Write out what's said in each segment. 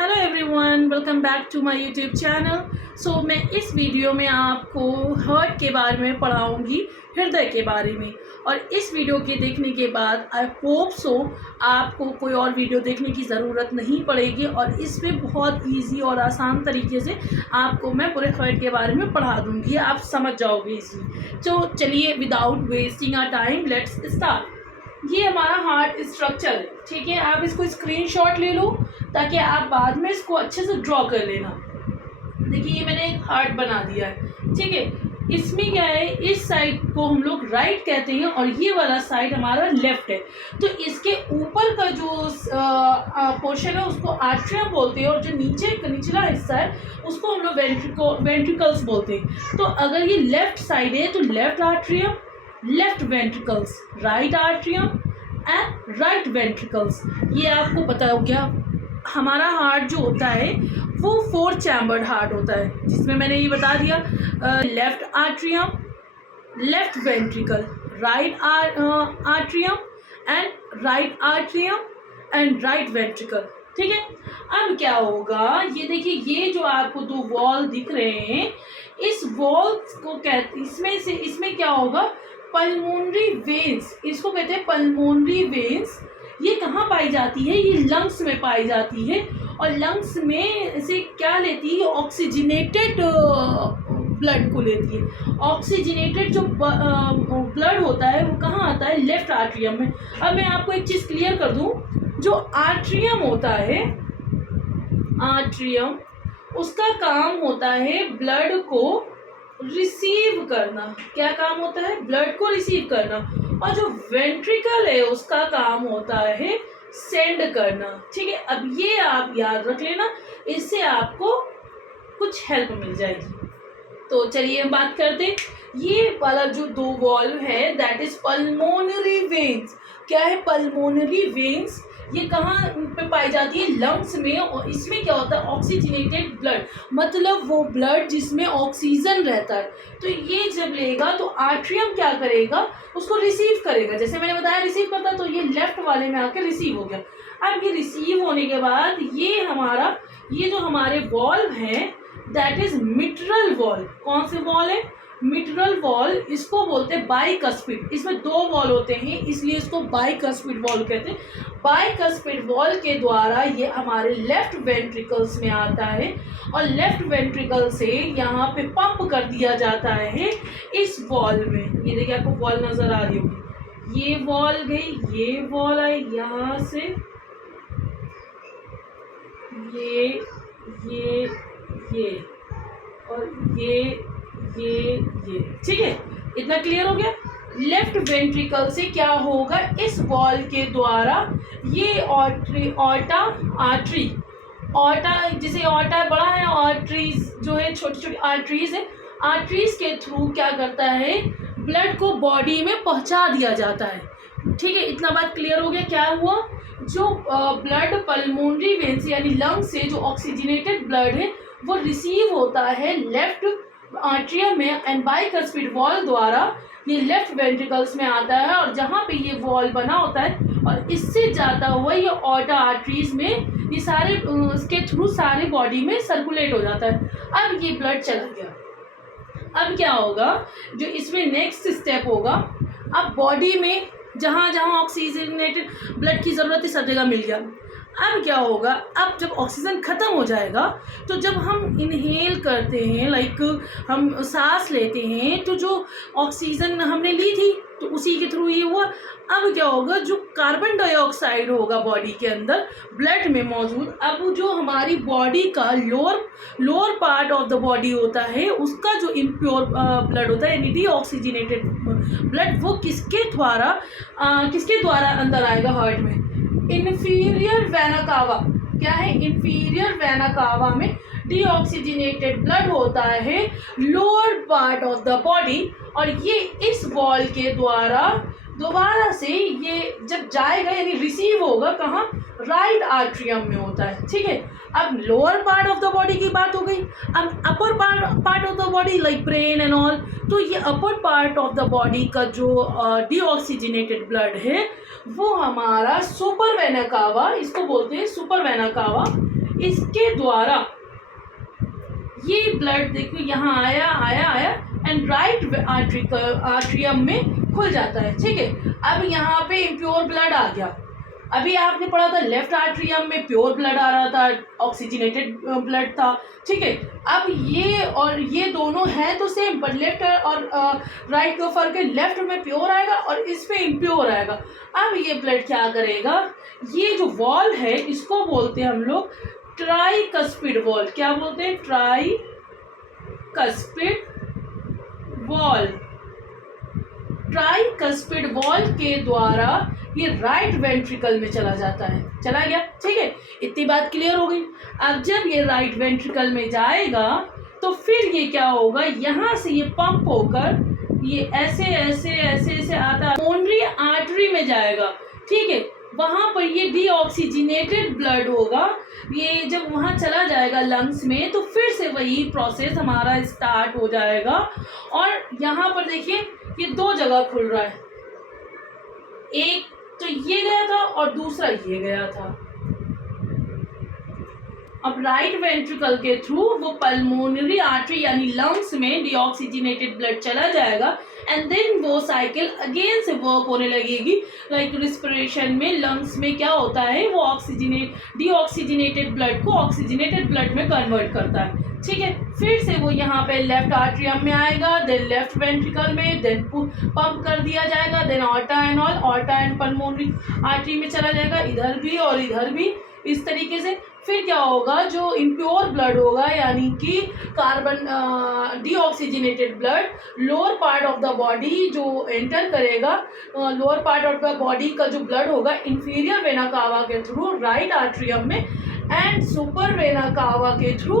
Hello everyone, welcome back to my YouTube channel. So मैं इस video में आपको हार्ट के बारे में पढ़ाऊंगी, हृदय के बारे में। और इस वीडियो के देखने के बाद आई होप सो आपको कोई और वीडियो देखने की ज़रूरत नहीं पड़ेगी और इसमें बहुत इजी और आसान तरीके से आपको मैं पूरे हार्ट के बारे में पढ़ा दूँगी, आप समझ जाओगे इसी। तो चलिए without wasting our time let's start. ये हमारा हार्ट स्ट्रक्चर है, ठीक है। आप इसको स्क्रीनशॉट ले लो ताकि आप बाद में इसको अच्छे से ड्रॉ कर लेना। देखिए ये मैंने एक हार्ट बना दिया है, ठीक है। इसमें क्या है, इस साइड को हम लोग राइट कहते हैं और ये वाला साइड हमारा लेफ्ट है। तो इसके ऊपर का जो पोर्शन है उसको आर्ट्रियम बोलते हैं और जो निचला हिस्सा है उसको हम लोग वेंट्रिकल्स बोलते हैं। तो अगर ये लेफ्ट साइड है तो left atrium, left ventricles, right atrium and right ventricles. ये आपको पता हो गया। हमारा हार्ट जो होता है वो 4 चैम्बर्ड हार्ट होता है, जिसमें मैंने ये बता दिया left atrium, left ventricle, right atrium and right atrium and right ventricle, ठीक है। अब क्या होगा, ये देखिए ये जो आपको 2 वॉल दिख रहे हैं, इस वॉल को कहते, इसमें क्या होगा, पल्मोनरी वेन्स, इसको कहते हैं पल्मोनरी वेन्स। ये कहाँ पाई जाती है, ये लंग्स में पाई जाती है और लंग्स में से क्या लेती है, ऑक्सीजनेटेड ब्लड को लेती है। ऑक्सीजनेटेड जो ब्लड होता है वो कहाँ आता है, लेफ्ट आर्ट्रियम में। अब मैं आपको एक चीज़ क्लियर कर दूं, जो आर्ट्रियम होता है, आर्ट्रियम उसका काम होता है ब्लड को रिसीव करना। क्या काम होता है, ब्लड को रिसीव करना। और जो वेंट्रिकल है उसका काम होता है सेंड करना, ठीक है। अब ये आप याद रख लेना, इससे आपको कुछ हेल्प मिल जाएगी। तो चलिए हम बात करते हैं। ये वाला जो 2 वॉल्व है दैट इज पल्मोनरी वेन्स। क्या है पल्मोनरी वेन्स, ये कहाँ पे पाई जाती है, लंग्स में। और इसमें क्या होता है, ऑक्सीजनेटेड ब्लड, मतलब वो ब्लड जिसमें ऑक्सीजन रहता है। तो ये जब लेगा तो आर्ट्रियम क्या करेगा, उसको रिसीव करेगा। जैसे मैंने बताया रिसीव करता, तो ये लेफ्ट वाले में आकर रिसीव हो गया। अब ये रिसीव होने के बाद ये जो हमारे वॉल्व हैं दैट इज मिट्रल वॉल्व। कौन से वॉल है, मिट्रल वॉल, इसको बोलते हैं बाइकस्पिड। इसमें 2 वॉल होते हैं इसलिए इसको बाइकस्पिड वॉल कहते हैं। बाइकस्पिड वॉल के द्वारा ये हमारे लेफ्ट वेंट्रिकल्स में आता है और लेफ्ट वेंट्रिकल से यहाँ पे पंप कर दिया जाता है इस वॉल में। ये देखिए आपको वॉल नजर आ रही होगी, ये वॉल गई, ये वॉल आई यहाँ से, ये और ये, ठीक है। इतना क्लियर हो गया। लेफ्ट वेंट्रिकल से क्या होगा, इस वॉल के द्वारा ये ऑर्टा जिसे ऑर्टा बड़ा है, आर्टरीज जो है छोटी छोटी आर्टरीज है, आर्टरीज के थ्रू क्या करता है, ब्लड को बॉडी में पहुंचा दिया जाता है, ठीक है। इतना बात क्लियर हो गया। क्या हुआ, जो ब्लड पल्मोनरी वेन्स यानी लंग से जो ऑक्सीजनेटेड ब्लड है वो रिसीव होता है लेफ्ट आर्ट्रियम में एंड बाइकस्पिड वॉल द्वारा ये लेफ्ट वेंट्रिकल्स में आता है। और जहाँ पे ये वॉल बना होता है और इससे जाता हुआ ये ऑर्टा आर्टरीज में ये सारे उसके थ्रू सारे बॉडी में सर्कुलेट हो जाता है। अब ये ब्लड चला गया। अब क्या होगा, जो इसमें नेक्स्ट स्टेप होगा, अब बॉडी में जहाँ जहाँ ऑक्सीजनेटेड ब्लड की ज़रूरत है सब जगह मिल गया। अब क्या होगा, अब जब ऑक्सीजन ख़त्म हो जाएगा तो जब हम इनहेल करते हैं, लाइक हम सांस लेते हैं, तो जो ऑक्सीजन हमने ली थी तो उसी के थ्रू ये हुआ। अब क्या होगा, जो कार्बन डाइऑक्साइड होगा बॉडी के अंदर ब्लड में मौजूद, अब जो हमारी बॉडी का lower part of the body होता है उसका जो इम्प्योर ब्लड होता है यानी डीऑक्सीजनेटेड ब्लड, वो किसके द्वारा अंदर आएगा हार्ट में, इंफीरियर वेना कावा। क्या है, इंफीरियर वेना कावा में डीऑक्सीजनेटेड ब्लड होता है lower part of the body और ये इस वॉल के द्वारा दोबारा से ये जब जाएगा यानी रिसीव होगा कहाँ, राइट आर्ट्रियम में होता है, ठीक है। अब lower part of the body की बात हो गई। अब अपर part of the body like brain and all, तो ये अपर पार्ट ऑफ द बॉडी का जो डीऑक्सीजनेटेड ब्लड है वो हमारा सुपर वेना कावा, इसको बोलते हैं सुपर वेना कावा। इसके द्वारा ये ब्लड देखो यहाँ आया आया आया एंड राइट आर्ट्रियम में खुल जाता है। ठीक है, अब यहाँ पे इम्प्योर ब्लड आ गया। अभी आपने पढ़ा था लेफ्ट आर्ट्रियम में प्योर ब्लड आ रहा था, ऑक्सीजनेटेड ब्लड था। ठीक है, अब ये और ये दोनों हैं तो सेम, पर लेफ्ट और राइट का फर्क है, लेफ्ट में प्योर आएगा और इसमें इम्प्योर आएगा। अब ये ब्लड क्या करेगा, ये जो वॉल है इसको बोलते हैं हम लोग ट्राइकस्पिड वॉल। क्या बोलते हैं? Tricuspid wall. ट्राइकस्पिड वॉल के द्वारा ये राइट वेंट्रिकल में चला जाता है। चला गया। ठीक है, इतनी बात क्लियर हो गई। अब जब ये राइट वेंट्रिकल में जाएगा तो फिर ये क्या होगा, यहाँ से ये पंप होकर ये ऐसे ऐसे ऐसे ऐसे आता पल्मोनरी आर्टरी में जाएगा। ठीक है, वहाँ पर ये डीऑक्सीजनेटेड ब्लड होगा। ये जब वहाँ चला जाएगा लंग्स में तो फिर से वही प्रोसेस हमारा स्टार्ट हो जाएगा। और यहाँ पर देखिए ये दो जगह खुल रहा है, एक तो ये गया था और दूसरा ये गया था। अब राइट वेंट्रिकल के थ्रू वो पल्मोनरी आर्टरी यानी लंग्स में डीऑक्सीजनेटेड ब्लड चला जाएगा एंड देन वो साइकिल अगेन से वर्क होने लगेगी। लाइक रिस्पिरेशन में लंग्स में क्या होता है, वो डीऑक्सीजनेटेड ब्लड को ऑक्सीजनेटेड ब्लड में कन्वर्ट करता है। ठीक है, फिर से वो यहाँ पे लेफ्ट आर्ट्रियम में आएगा, देन लेफ्ट वेंट्रिकल में, देन पंप कर दिया जाएगा, then aorta and pulmonary artery में चला जाएगा, इधर भी और इधर भी, इस तरीके से। फिर क्या होगा, जो इम्प्योर ब्लड होगा यानी कि carbon deoxygenated blood lower part of the body जो एंटर करेगा, lower part of the body का जो ब्लड होगा इंफीरियर वेना कावा के थ्रू राइट आर्ट्रियम में एंड सुपर वेना कावा के थ्रू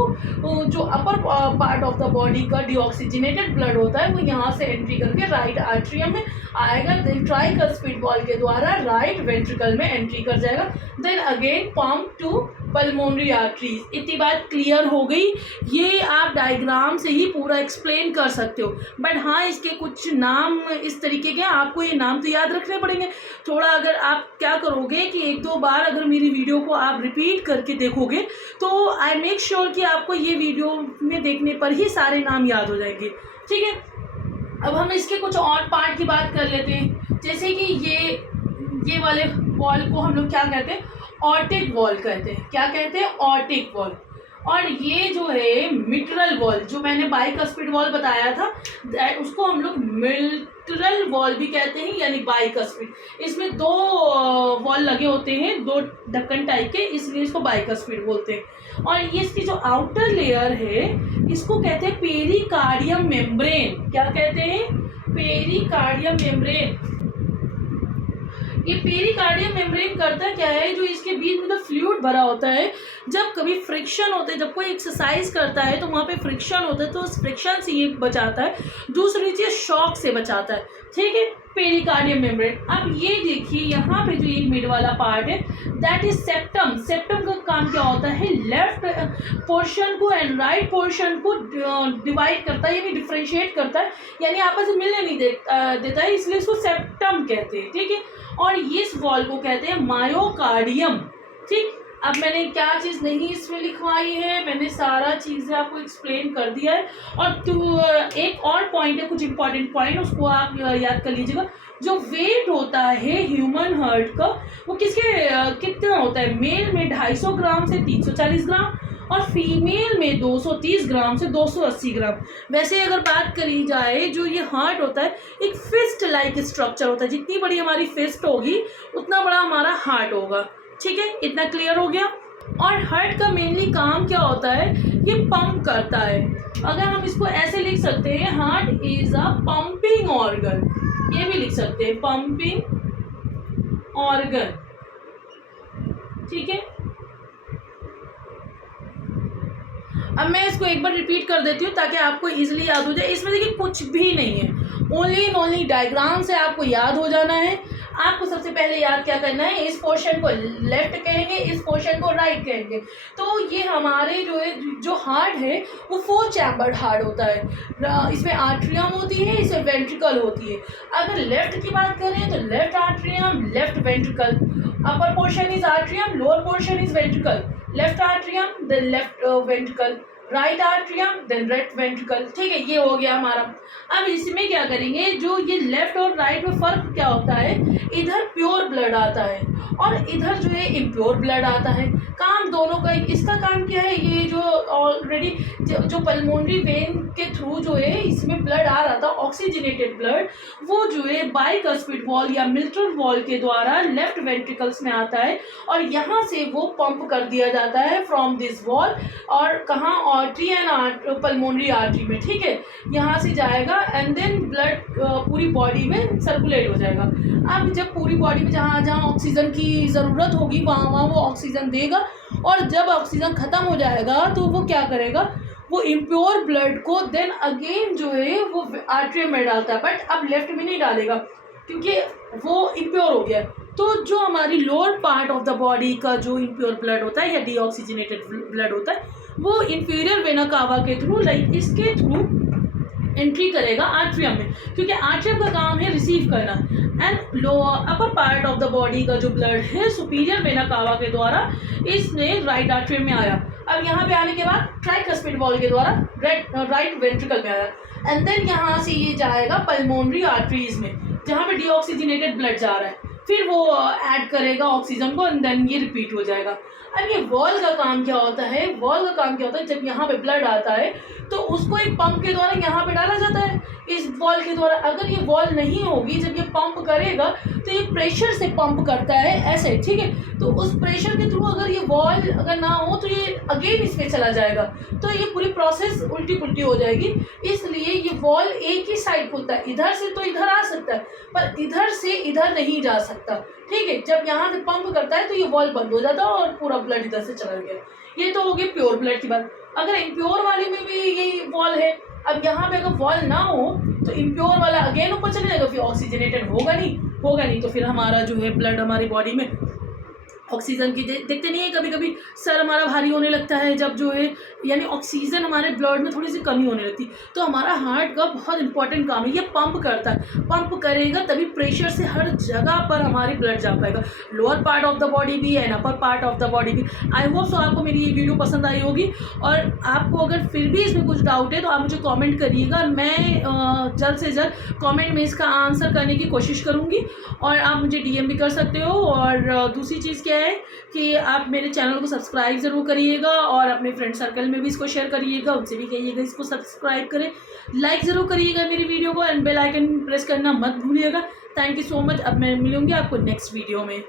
जो अपर पार्ट ऑफ द बॉडी का डीऑक्सीजनेटेड ब्लड होता है वो यहाँ से एंट्री करके राइट आर्ट्रियम में आएगा, देन ट्राइकस्पिड वॉल के द्वारा राइट वेंट्रिकल में एंट्री कर जाएगा, then again pump to pulmonary arteries. इतनी बात क्लियर हो गई। ये आप डायग्राम से ही पूरा एक्सप्लेन कर सकते हो, बट हाँ इसके कुछ नाम इस तरीके के, आपको ये नाम तो याद रखने पड़ेंगे थोड़ा। अगर आप क्या करोगे कि एक दो बार अगर मेरी वीडियो को आप रिपीट करके देखोगे तो आई मेक श्योर कि आपको ये वीडियो में देखने पर ही सारे नाम याद हो जाएंगे। ठीक है, अब हम इसके कुछ और पार्ट की बात कर लेते हैं। जैसे कि ये वाले वॉल को हम लोग क्या कहते हैं, ऑर्टिक वॉल कहते हैं। क्या कहते हैं? Aortic wall. और ये जो है मिट्रल वॉल, जो मैंने बाइकस्पिड वॉल बताया था, उसको हम लोग मिट्रल वॉल भी कहते हैं यानी बाइकस्पिड। इसमें दो वॉल लगे होते हैं, दो ढक्कन टाइप के, इसलिए इसको बाइकस्पिड बोलते हैं। और ये इसकी जो आउटर लेयर है इसको कहते हैं पेरिकार्डियम मेम्ब्रेन। क्या कहते हैं? Pericardium membrane. ये पेरिकार्डियम मेम्ब्रेन करता क्या है, जो इसके बीच में जो फ्लूइड भरा होता है, जब कभी फ्रिक्शन होते हैं, जब कोई एक्सरसाइज करता है तो वहाँ पे फ्रिक्शन होता है तो उस फ्रिक्शन से ये बचाता है। दूसरी चीज़ शॉक से बचाता है। ठीक है, पेरिकार्डियम मेम्ब्रेन। अब ये देखिए यहाँ पे जो ये मिड वाला पार्ट है दैट इज सेप्टम। सेप्टम का काम क्या होता है, लेफ्ट पोर्शन को एंड राइट पोर्शन को डिवाइड करता है, यानी डिफ्रेंशिएट करता है, यानी आपस में मिलने नहीं देता है, इसलिए इसको सेप्टम कहते हैं। ठीक है, और इस वॉल को कहते हैं मायोकार्डियम। ठीक, अब मैंने क्या चीज़ नहीं इसमें लिखवाई है, मैंने सारा चीज़ें आपको एक्सप्लेन कर दिया है। और एक और पॉइंट है, कुछ इंपॉर्टेंट पॉइंट, उसको आप याद कर लीजिएगा। जो वेट होता है ह्यूमन हार्ट का वो कितना होता है, मेल में 250 ग्राम से 340 ग्राम और फीमेल में 230 ग्राम से 280 ग्राम। वैसे अगर बात करी जाए, जो ये हार्ट होता है एक फिस्ट लाइक स्ट्रक्चर होता है, जितनी बड़ी हमारी फिस्ट होगी उतना बड़ा हमारा हार्ट होगा। ठीक है, इतना क्लियर हो गया। और हार्ट का मेनली काम क्या होता है, ये पंप करता है। अगर हम इसको ऐसे लिख सकते हैं, heart is a pumping organ, ये भी लिख सकते हैं पंपिंग ऑर्गन। ठीक है, अब मैं इसको एक बार रिपीट कर देती हूँ ताकि आपको इजीली याद हो जाए। इसमें देखिए कुछ भी नहीं है, ओनली एंड ओनली डायग्राम से आपको याद हो जाना है। आपको सबसे पहले याद क्या करना है, इस पोर्शन को लेफ्ट कहेंगे, इस पोर्शन को राइट कहेंगे। तो ये हमारे जो हार्ट है वो 4 चैम्बर्ड हार्ट होता है। इसमें आर्ट्रियम होती है, इसमें वेंट्रिकल होती है। अगर लेफ्ट की बात करें तो left atrium, left ventricle, upper portion is atrium, lower portion is ventricle. Left atrium then left ventricle, right atrium then right ventricle. ठीक है, ये हो गया हमारा। अब इसमें क्या करेंगे, जो ये लेफ्ट और राइट में फ़र्क क्या होता है, इधर प्योर ब्लड आता है और इधर जो है इम्प्योर ब्लड आता है। काम दोनों का, इसका काम क्या है, ये जो ऑलरेडी जो पल्मोनरी वेन के थ्रू जो है इसमें ब्लड आ रहा था, ऑक्सीजनेटेड ब्लड, वो जो है बाइकस्पिड वॉल या मिल्टन वॉल के द्वारा लेफ्ट वेंट्रिकल्स में आता है और यहाँ से वो पंप कर दिया जाता है फ्रॉम दिस वॉल, और कहाँ, आर्टरी एंड पल्मोनरी आर्टरी में। ठीक है, यहाँ से जाएगा एंड देन ब्लड पूरी बॉडी में सर्कुलेट हो जाएगा। अब जब पूरी बॉडी में जहाँ जहाँ ऑक्सीजन की ज़रूरत होगी वहाँ वहाँ वो ऑक्सीजन देगा, और जब ऑक्सीजन ख़त्म हो जाएगा तो वो क्या करेगा, वो इम्प्योर ब्लड को देन अगेन जो है वो आर्टरी में डालता है, बट अब लेफ्ट में नहीं डालेगा क्योंकि वो इम्प्योर हो गया। तो जो हमारी lower part of the body का जो इम्प्योर ब्लड होता है या डीऑक्सीजनेटेड ब्लड होता है, वो इंफीरियर वेना कावा के थ्रू, लाइक इसके थ्रू एंट्री करेगा आर्ट्रियम में, क्योंकि आर्ट्रियम का काम है रिसीव करना। And lower upper part of the body का जो ब्लड है सुपीरियर वेना कावा के द्वारा इसने राइट आर्ट्रियम में आया। अब यहाँ पे आने के बाद ट्राइकस्पिड वॉल के द्वारा राइट वेंट्रिकल में आया, एंड देन यहाँ से ये जाएगा पल्मोनरी आर्टरीज में जहाँ पे डीऑक्सीजनेटेड ब्लड जा रहा है, फिर वो ऐड करेगा ऑक्सीजन को एंड देन ये रिपीट हो जाएगा। अब ये वॉल का काम क्या होता है, वॉल का काम क्या होता है, जब यहाँ पे ब्लड आता है तो उसको एक पंप के द्वारा यहाँ पे डाला जाता है इस वॉल के द्वारा। अगर ये वॉल नहीं होगी, जब ये पंप करेगा तो ये प्रेशर से पंप करता है ऐसे। ठीक है, तो उस प्रेशर के थ्रू अगर ये वॉल अगर ना हो तो ये अगेन इसमें चला जाएगा, तो ये पूरी प्रोसेस उल्टी पुल्टी हो जाएगी। इसलिए ये वॉल एक ही साइड खुलता है, इधर से तो इधर आ सकता है पर इधर से इधर नहीं जा सकता। ठीक है, जब यहाँ से पंप करता है तो ये वॉल बंद हो जाता है और पूरा ब्लड इधर से चला गया। ये तो हो गई प्योर ब्लड की बात। अगर इम्प्योर वाले में भी यही वॉल है, अब यहाँ पे अगर वॉल ना हो तो इम्प्योर वाला अगेन ऊपर चले जाएगा, फिर ऑक्सीजनेटेड होगा नहीं तो फिर हमारा जो है ब्लड हमारी बॉडी में ऑक्सीजन की देखते नहीं है, कभी कभी सर हमारा भारी होने लगता है जब जो है यानी ऑक्सीजन हमारे ब्लड में थोड़ी सी कमी होने लगती, तो हमारा हार्ट का बहुत इंपॉर्टेंट काम है, ये पंप करता है। पंप करेगा तभी प्रेशर से हर जगह पर हमारी ब्लड जा पाएगा, lower part of the body भी and upper part of the body भी। आई होप सो आपको मेरी ये वीडियो पसंद आई होगी, और आपको अगर फिर भी इसमें कुछ डाउट है तो आप मुझे कॉमेंट करिएगा, मैं जल्द से जल्द कॉमेंट में इसका आंसर करने की कोशिश करूँगी, और आप मुझे DM भी कर सकते हो। और दूसरी चीज़ क्या है कि आप मेरे चैनल को सब्सक्राइब ज़रूर करिएगा और अपने फ्रेंड सर्कल में भी इसको शेयर करिएगा, उनसे भी कहिएगा इसको सब्सक्राइब करें, लाइक ज़रूर करिएगा मेरी वीडियो को एंड बेल आइकन प्रेस करना मत भूलिएगा। Thank you so much. अब मैं मिलूँगी आपको नेक्स्ट वीडियो में।